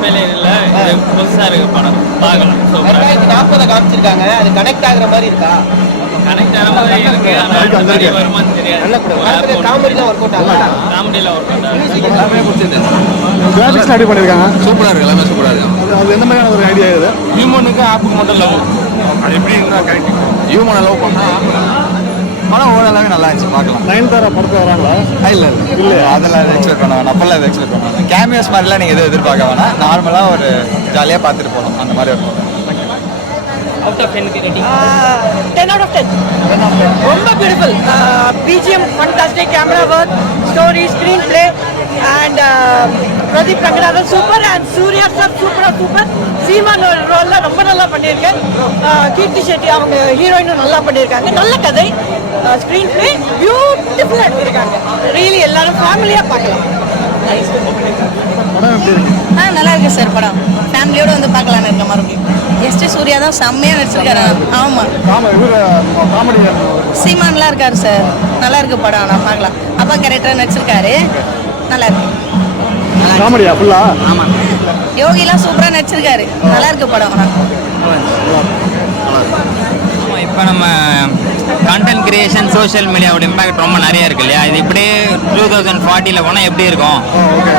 Failure இல்லை, இது புதுசாக இருக்கு படம், பார்க்கலாம். 2040 காமிச்சிருக்காங்க, அது கனெக்ட் ஆகுற மாதிரி இருக்கா? கனெக்ட் ஆகிற மாதிரி இருக்கு, ஆனால் வருமானு தெரியாது. காமெடிலாம் ஒர்க் அவுட் ஆகும், காமெடியில் ஒர்க் அவுட் ஆகும். எல்லாமே பிடிச்சிருந்துச்சு. கிராஃபிக்ஸ் ரெடி பண்ணியிருக்காங்க, சூப்பராக இருக்குது, எல்லாமே சூப்பராக இருக்குது. அது எந்த மாதிரியான ஒரு ஐடியா இது? ஹியூமனுக்கு ஆப்புக்கு மட்டும் லவ், அது எப்படி இருந்தால் கரெக்ட். ஹியூமனை லவ் பண்ணால் படம் ஓரளவு நல்லா இருந்துச்சு, பார்க்கலாம். நயன்தாரா படத்தை வராங்களா? இல்லை இல்லை அதெல்லாம் எக்ஸ்பெக்ட் பண்ண வேணாம், அப்பெல்லாம் எது எக்ஸ்பெக்ட் பண்ண வேணாம். கேமியோஸ் மாதிரிலாம் நீங்கள் எதுவும் எதிர்பார்க்க வேணாம், நார்மலாக ஒரு ஜாலியாக பார்த்துட்டு போகணும், அந்த மாதிரி இருக்கும். அவுட் ஆஃப் 10க்கு ரேட்டிங் 10 out of 10. ரொம்ப beautiful, BGM fantastic, camera work, story, screen play and Pradeep Ranganathan super and Suriya sir super. Seeman ரோலில் ரொம்ப நல்லா பண்ணியிருக்கேன். கீர்த்தி ஷெட்டி அவங்க ஹீரோயினும் நல்லா பண்ணியிருக்காங்க. நல்ல கதை, ஸ்க்ரீன் பிளே பியூட்டிஃபுல்லாக எடுத்திருக்காங்க. ரியலி எல்லாரும் ஃபேமிலியாக பார்க்கலாம். படம் எப்படி இருக்கு? நல்லா இருக்கு சார். படம் ஃபேமிலியோட வந்து பார்க்கலான்னு இருக்க மறுபடியும். எஸ்டி சூர்யா தான் செம்மையா நடிச்சிருக்காரு. ஆமாம், காமெடி சீமான்லாம் இருக்காரு சார். நல்லா இருக்கு படம், நான் பார்க்கலாம். அப்பா கேரக்டர் நடிச்சிருக்காரு, நல்லா இருக்கு. காமெடியா ஃபுல்லா? ஆமாம், யோகிலாம் சூப்பராக நடிச்சிருக்காரு. நல்லா இருக்கு படம். இப்போ நம்ம கண்டென்ட் கிரியேஷன் சோஷியல் மீடியாவோட இம்பாக்ட் ரொம்ப நிறைய இருக்கு இல்லையா? இது இப்படியே 2040 போனால் எப்படி இருக்கும்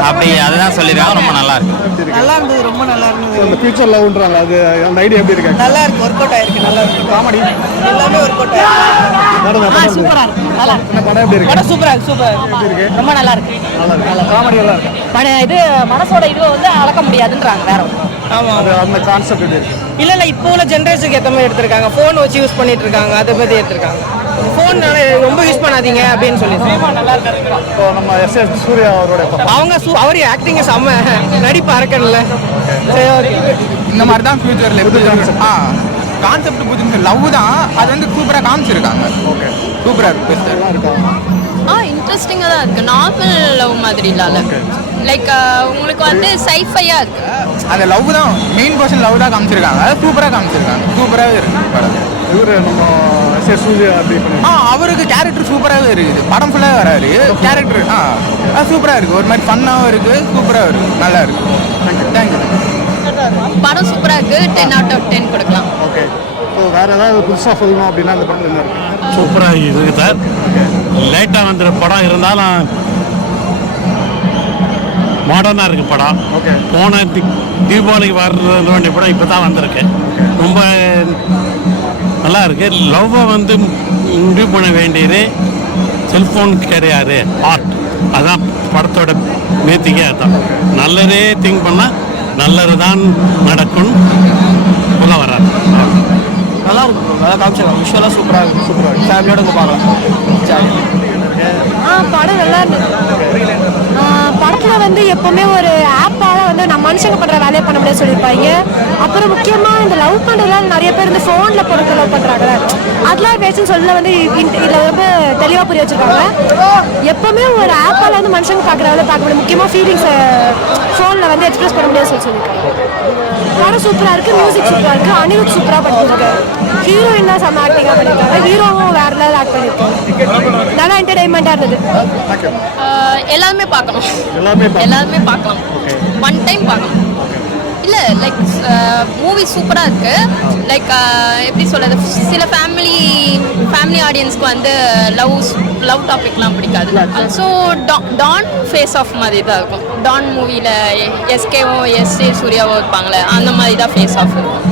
அப்படி அதுதான் சொல்லியிருக்காங்க. ரொம்ப நல்லா இருக்கு. நல்லா இருந்தது, ரொம்ப நல்லா இருந்தது. இந்த ஃபியூச்சர் லவ்ன்றாங்க, அது அந்த ஐடியா எப்படி இருக்கு? நல்லா இருக்கு, ஒர்க் அவுட் ஆயிருக்கு. நல்லா இருக்கு, காமெடி எல்லாமே ஒர்க் அவுட் ஆயிருக்கு. சூப்பரா இருக்கு, நல்லா இருக்கு. இந்த படம் எப்படி இருக்கு? படம் சூப்பரா இருக்கு, எப்படி இருக்கு? ரொம்ப நல்லா இருக்கு. காமெடி எல்லாம் இருக்கு. இது மனசோட இதுவை வந்து அளக்க முடியாதுன்றாங்க வேற. ஆமாம், அது அந்த கான்செப்ட் எப்படி இருக்கு? இல்லை இப்போ உள்ள ஜென்ரேஷனுக்கு ஏற்ற மாதிரி எடுத்திருக்காங்க. ஃபோன் வச்சு யூஸ் பண்ணிட்டு இருக்காங்க, அதை பற்றி எடுத்திருக்காங்க. ஃபோன் ரொம்ப யூஸ் பண்ணாதீங்க அப்படின்னு சொல்லி. நல்லா இருக்காரு. இப்போ நம்ம எஸ் சூர்யா அவரோட அவர் ஆக்டிங்க செம்ம, நடிப்பு அறக்கணும்ல. சரி, ஓகே. இந்த மாதிரி தான் ஃபியூச்சரில் எப்படி கான்செப்ட் புதுசு லவ் தான், அது வந்து சூப்பராக காமிச்சிருக்காங்க. ஓகே, சூப்பராக இருக்கு, பெஸ்ட்டாக இருக்காங்க. இன்ட்ரெஸ்டிங்காக தான் இருக்குது. நார்மல் லவ் மாதிரி இல்லாத லைக் உங்களுக்கு வந்து சைஃபையாக இருக்குது. அந்த லவ் தான் மெயின் பர்சன், லவ் தான் காமிச்சிருக்காங்க, அது சூப்பராக காமிச்சிருக்காங்க. சூப்பராகவே இருக்கு படம். இவரு நம்ம எஸ் சூர்யா அப்படி பண்ணி அவருக்கு கேரக்டர் சூப்பராகவே இருக்குது. படம் ஃபுல்லாக வராரு கேரக்டர். சூப்பராக இருக்குது, ஒரு மாதிரி ஃபன்னாகவும் இருக்குது, சூப்பராக இருக்குது, நல்லா இருக்குது. தேங்க்யூ. படம் சூப்பராக இருக்குது. 10 out of 10 கொடுக்கலாம். ஓகே. ஸோ வேறு ஏதாவது புதுசாக சொல்லணும் அப்படின்னா அந்த படத்தில் என்ன இருக்குது? சூப்பராக இருக்குது சார். லேட்டாக வந்துடுற படம் இருந்தாலும் மாடர்னாக இருக்குது படம். ஓகே. போன தீபாவளிக்கு வர்றது வேண்டிய படம் இப்போ தான் வந்திருக்கு. ரொம்ப நல்லா இருக்குது. லவ்வை வந்து முடிவு பண்ண வேண்டியது செல்ஃபோன் கிடையாது, ஆர்ட். அதான் படத்தோட மேத்திக்கே அதுதான். நல்லதே திங்க் பண்ணால் நல்லது தான் நடக்கும் சொல்ல வர்றாரு. நல்லா இருக்கும், நல்லா காமிச்சிருக்காங்க. விஷுவலாக சூப்பராக இருக்குது. ஃபேமிலியோட வந்து பார்க்கலாம். படம் நல்லா இருந்தது. படத்தில் வந்து எப்போவுமே ஒரு ஆப்பால் வந்து நம்ம மனுஷங்க பண்ணுற வேலையை பண்ண முடியாது சொல்லியிருப்பாங்க. அப்புறம் முக்கியமாக இந்த லவ் பண்ணுறதுலாம் நிறைய பேர் இந்த ஃபோனில் பொறுத்து லவ் பண்ணுறாங்க. அதெல்லாம் பேசுன்னு சொல்ல வந்து இதில் ரொம்ப தெளிவாக புரிய வச்சுருக்காங்க. எப்போவுமே ஒரு ஆப்பால் வந்து மனுஷங்க பார்க்குற வேலை பார்க்க முடியும். முக்கியமாக ஃபீலிங்ஸை ஃபோனில் வந்து எக்ஸ்பிரஸ் பண்ண முடியாது சொல்லியிருக்காங்க. படம் சூப்பராக இருக்குது, மியூசிக் சூப்பராக இருக்குது, அனிருத் சூப்பராக பண்ணியிருக்காரு. ஹீரோயின் தான் செம்ம ஆக்டிங்காக பண்ணியிருக்காங்க. ஹீரோவும் வேறு லெவல் ஆக்ட் பண்ணியிருக்காங்க. நல்லா என்டர்டைன்மெண்ட்டாக இருந்தது. எல்லாருமே பார்க்கணும், எல்லாருமே பார்க்கலாம். ஒன் டைம் பார்க்கணும். இல்லை லைக் மூவி சூப்பராக இருக்குது. லைக் எப்படி சொல்கிறது, சில ஃபேமிலி ஆடியன்ஸ்க்கு வந்து லவ் டாபிக்லாம் பிடிக்காது. ஸோ டான் ஃபேஸ் ஆஃப் மாதிரி தான் இருக்கும். டான் மூவியில் எஸ்கேவும் எஸ்ஏ சூர்யாவும் இருப்பாங்களே, அந்த மாதிரி தான் ஃபேஸ் ஆஃப் இருக்கும்.